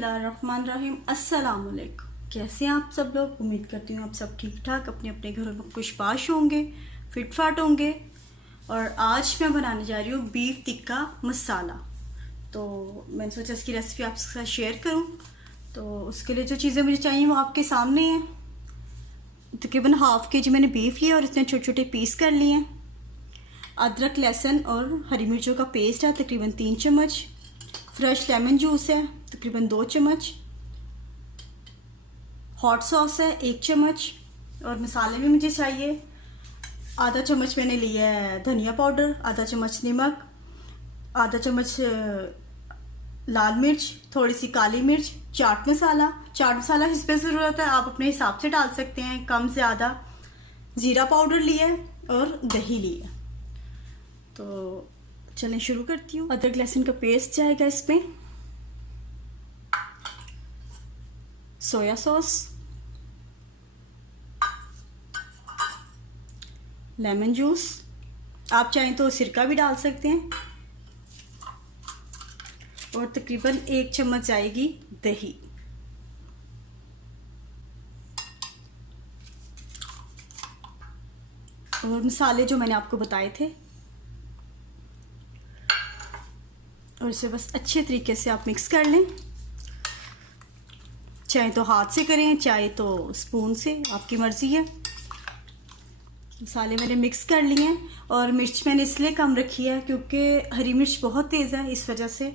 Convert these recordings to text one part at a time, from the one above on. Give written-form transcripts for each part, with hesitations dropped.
बिस्मिल्लाहिर्रहमानिर्रहीम। अस्सलाम वालेकुम। कैसे हैं आप सब लोग? उम्मीद करती हूँ आप सब ठीक ठाक अपने अपने घरों में खुशबाश होंगे, फिट फाट होंगे। और आज मैं बनाने जा रही हूँ बीफ टिक्का मसाला। तो मैंने सोचा इसकी रेसिपी आपके साथ शेयर करूँ। तो उसके लिए जो चीज़ें मुझे चाहिए वो आपके सामने हैं। तकरीबन हाफ़ के जी मैंने बीफ लिया और इतने छोटे छोटे पीस कर लिए हैं। अदरक, लहसुन और हरी मिर्चों का पेस्ट है तकरीबन 3 चम्मच। फ्रेश लेमन जूस है तकरीबन 2 चम्मच। हॉट सॉस है 1 चम्मच। और मसाले में मुझे चाहिए आधा चम्मच मैंने लिया है धनिया पाउडर, आधा चम्मच नमक, आधा चम्मच लाल मिर्च, थोड़ी सी काली मिर्च, चाट मसाला इस पर ज़रूरत है, आप अपने हिसाब से डाल सकते हैं, कम ज़्यादा। ज़ीरा पाउडर लिया है और दही लिया। तो चलें शुरू करती हूँ। अदरक लहसुन का पेस्ट जाएगा इसमें, सोया सॉस, लेमन जूस, आप चाहें तो सिरका भी डाल सकते हैं, और तकरीबन 1 चम्मच जाएगी दही। और मसाले जो मैंने आपको बताए थे, और इसे बस अच्छे तरीके से आप मिक्स कर लें। चाहे तो हाथ से करें, चाहे तो स्पून से, आपकी मर्ज़ी है। मसाले मैंने मिक्स कर लिए हैं। और मिर्च मैंने इसलिए कम रखी है क्योंकि हरी मिर्च बहुत तेज़ है, इस वजह से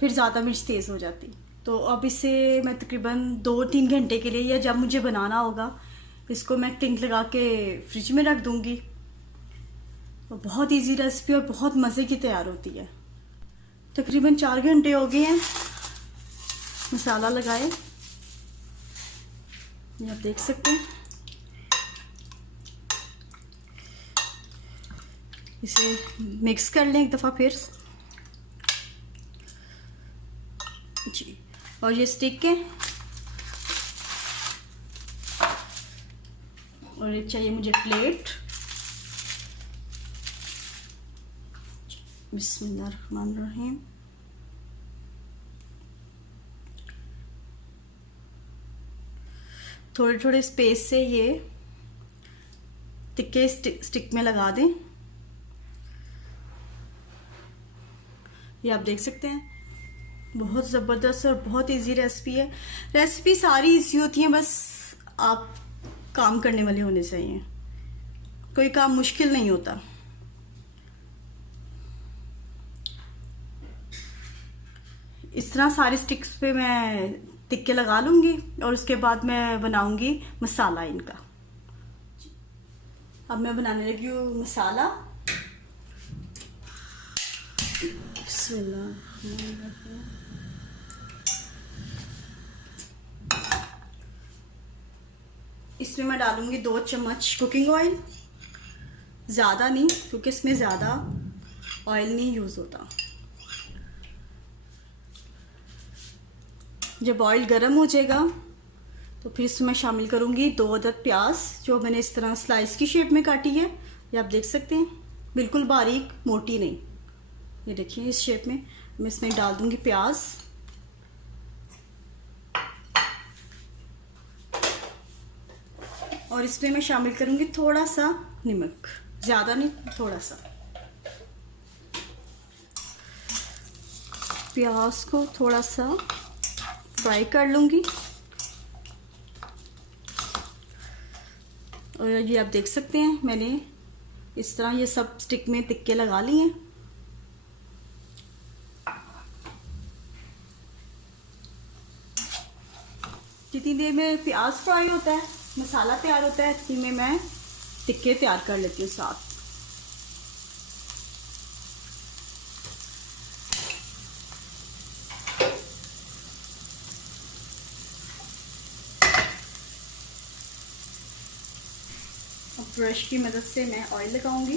फिर ज़्यादा मिर्च तेज़ हो जाती। तो अब इसे मैं तकरीबन 2-3 घंटे के लिए, या जब मुझे बनाना होगा, इसको मैं टिंक लगा के फ्रिज में रख दूँगी। तो बहुत इजी रेसिपी और बहुत मज़े की तैयार होती है। तकरीबन 4 घंटे हो गए हैं मसाला लगाए, ये आप देख सकते हैं। इसे मिक्स कर लें एक दफ़ा फिर जी। और ये स्टिक है, और एक चाहिए मुझे प्लेट। बिस्मिल्लाहिर्रहमानिर्रहीम। थोड़े थोड़े स्पेस से ये टिक्के स्टिक में लगा दें। ये आप देख सकते हैं, बहुत ज़बरदस्त और बहुत इजी रेसिपी है। रेसिपी सारी इजी होती हैं, बस आप काम करने वाले होने चाहिए। कोई काम मुश्किल नहीं होता। इस तरह सारे स्टिक्स पे मैं टिक्के लगा लूँगी और उसके बाद मैं बनाऊँगी मसाला इनका। अब मैं बनाने लगी हूँ मसाला। इसमें मैं डालूँगी 2 चम्मच कुकिंग ऑयल, ज़्यादा नहीं क्योंकि इसमें ज़्यादा ऑयल नहीं यूज़ होता। जब ऑयल गर्म हो जाएगा तो फिर इसमें शामिल करूँगी 2 अदद प्याज, जो मैंने इस तरह स्लाइस की शेप में काटी है। ये आप देख सकते हैं, बिल्कुल बारीक मोटी नहीं। ये देखिए इस शेप में मैं इसमें डाल दूँगी प्याज। और इसमें मैं शामिल करूँगी थोड़ा सा नमक, ज़्यादा नहीं, थोड़ा सा। प्याज को थोड़ा सा फ्राई कर लूँगी। और ये आप देख सकते हैं, मैंने इस तरह ये सब स्टिक में टिक्के लगा लिए हैं। जितनी देर में प्याज फ्राई होता है, मसाला तैयार होता है, इतनी में मैं टिक्के तैयार कर लेती हूँ साथ। अब ब्रश की मदद से मैं ऑयल लगाऊंगी।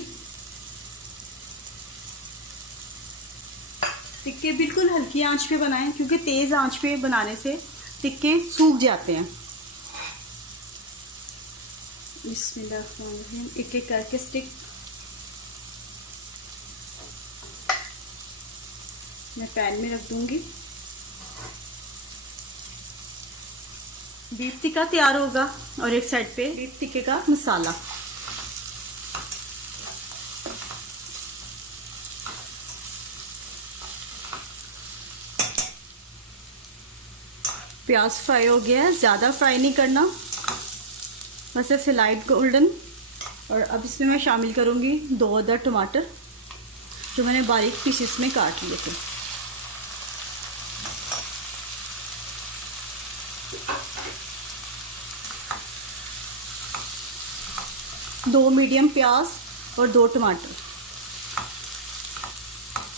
टिक्के बिल्कुल हल्की आंच पे बनाएं क्योंकि तेज़ आंच पे बनाने से टिक्के सूख जाते हैं। बिस्मिल्लाहिर्रहमानिर्रहीम। एक एक करके स्टिक मैं पैन में रख दूंगी। बीफ टिक्का तैयार होगा और एक साइड पे बीफ टिक्के का मसाला। प्याज फ्राई हो गया है, ज़्यादा फ्राई नहीं करना, बस ऐसे लाइट गोल्डन। और अब इसमें मैं शामिल करूँगी 2 अदर टमाटर जो मैंने बारीक पीसेस में काट लिए थे। दो मीडियम प्याज और 2 टमाटर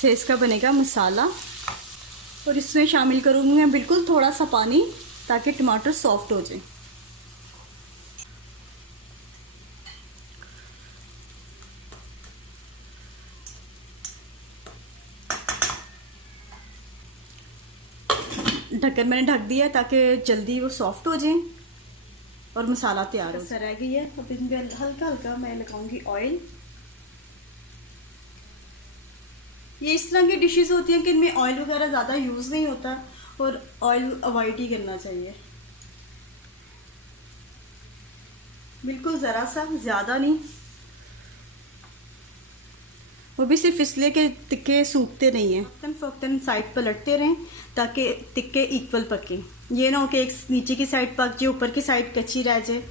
से इसका बनेगा मसाला। और इसमें शामिल करूँगी मैं बिल्कुल थोड़ा सा पानी ताकि टमाटर सॉफ्ट हो जाए। ढक्कन मैंने ढक दिया ताकि जल्दी वो सॉफ्ट हो जाए और मसाला तैयार हो जाए। रह गई है, अब इनमें हल्का हल्का मैं लगाऊंगी ऑयल। ये इस तरह की डिशेस होती हैं कि इनमें ऑयल वगैरह ज़्यादा यूज़ नहीं होता और ऑयल अवॉइड ही करना चाहिए, बिल्कुल ज़रा सा, ज़्यादा नहीं। वो भी सिर्फ इसलिए कि टिक्के सूखते नहीं हैं। फौक्तन फौक्तन साइड पलटते रहें ताकि टिक्के इक्वल पके। ये ना हो कि एक नीचे की साइड पक जाए, ऊपर की साइड कच्ची रह जाए।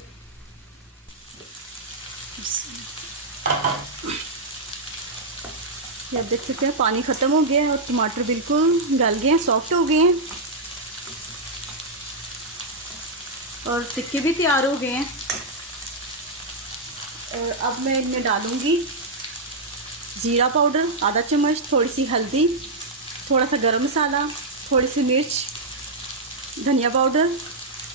ये आप देख सकते हैं पानी ख़त्म हो गया है और टमाटर बिल्कुल गल गए हैं, सॉफ्ट हो गए हैं और टिक्के भी तैयार हो गए हैं। और अब मैं इनमें डालूँगी ज़ीरा पाउडर आधा चम्मच, थोड़ी सी हल्दी, थोड़ा सा गरम मसाला, थोड़ी सी मिर्च, धनिया पाउडर,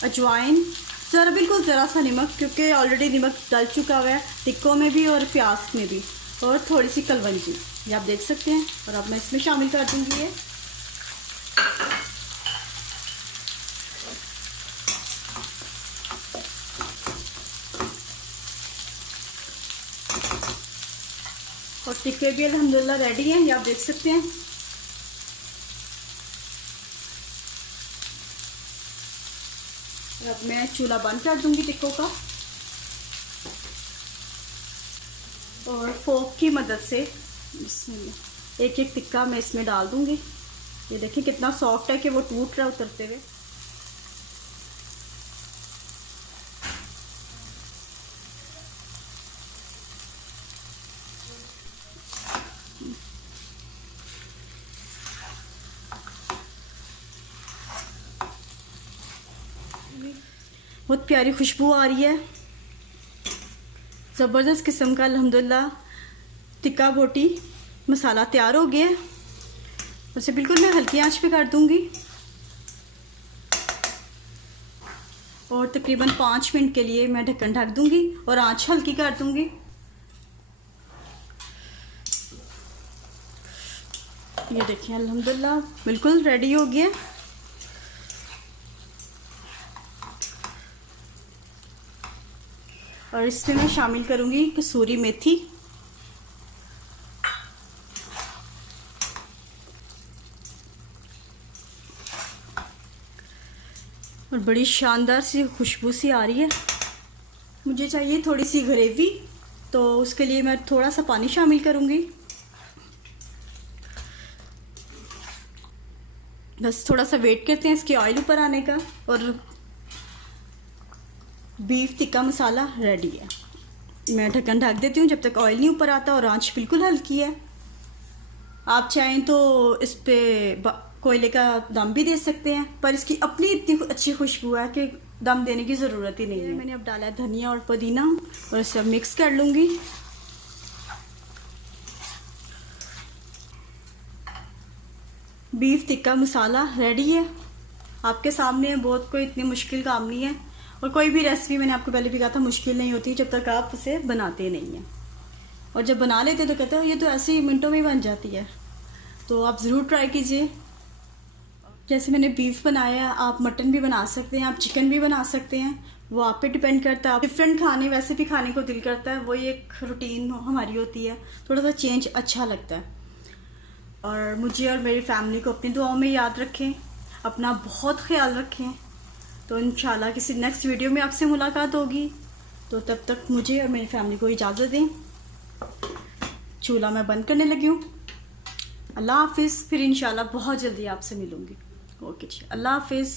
अजवाइन, ज़रा बिल्कुल ज़रा सा नमक क्योंकि ऑलरेडी नमक डल चुका हुआ है टिक्कों में भी और प्याज में भी, और थोड़ी सी कलवंजी, ये आप देख सकते हैं। और अब मैं इसमें शामिल कर दूँगी ये और टिक्के भी अल्हम्दुलिल्लाह रेडी हैं, ये आप देख सकते हैं। अब मैं चूल्हा बंद कर दूंगी टिक्कों का और फोक की मदद से एक एक टिक्का मैं इसमें डाल दूंगी। ये देखिए कितना सॉफ्ट है कि वो टूट रहा है उतरते हुए। बहुत प्यारी खुशबू आ रही है, ज़बरदस्त किस्म का अल्हम्दुलिल्लाह टिक्का बोटी मसाला तैयार हो गया है। उसे बिल्कुल मैं हल्की आंच पे कर दूंगी और तकरीबन 5 मिनट के लिए मैं ढक्कन ढक दूंगी और आंच हल्की कर दूंगी। ये देखिए अल्हम्दुलिल्लाह बिल्कुल रेडी हो गया। और इसमें मैं शामिल करूंगी कसूरी मेथी, और बड़ी शानदार सी खुशबू सी आ रही है। मुझे चाहिए थोड़ी सी ग्रेवी, तो उसके लिए मैं थोड़ा सा पानी शामिल करूंगी। बस थोड़ा सा वेट करते हैं इसके ऑयल ऊपर आने का और बीफ टिक्का मसाला रेडी है। मैं ढक्कन ढक देती हूँ जब तक ऑयल नहीं ऊपर आता और आंच बिल्कुल हल्की है। आप चाहें तो इस पे कोयले का दम भी दे सकते हैं, पर इसकी अपनी इतनी अच्छी खुशबू है कि दम देने की ज़रूरत ही नहीं है। मैंने अब डाला है धनिया और पुदीना और इसे अब मिक्स कर लूँगी। बीफ टिक्का मसाला रेडी है आपके सामने। बहुत कोई इतनी मुश्किल काम नहीं है और कोई भी रेसिपी मैंने आपको पहले भी कहा था मुश्किल नहीं होती जब तक आप उसे बनाते नहीं हैं। और जब बना लेते तो कहते हो ये तो ऐसे ही मिनटों में ही बन जाती है। तो आप ज़रूर ट्राई कीजिए। जैसे मैंने बीफ बनाया है, आप मटन भी बना सकते हैं, आप चिकन भी बना सकते हैं, वो आप पे डिपेंड करता है। आप डिफरेंट खाने वैसे भी खाने को दिल करता है, वही एक रूटीन हमारी होती है, थोड़ा सा चेंज अच्छा लगता है। और मुझे और मेरी फैमिली को अपनी दुआओं में याद रखें, अपना बहुत ख्याल रखें। तो इंशाल्लाह किसी नेक्स्ट वीडियो में आपसे मुलाकात होगी। तो तब तक मुझे और मेरी फैमिली को इजाज़त दें। चूल्हा मैं बंद करने लगी हूँ। अल्लाह हाफिज़। फिर इंशाल्लाह बहुत जल्दी आपसे मिलूँगी। ओके जी, अल्लाह हाफिज़।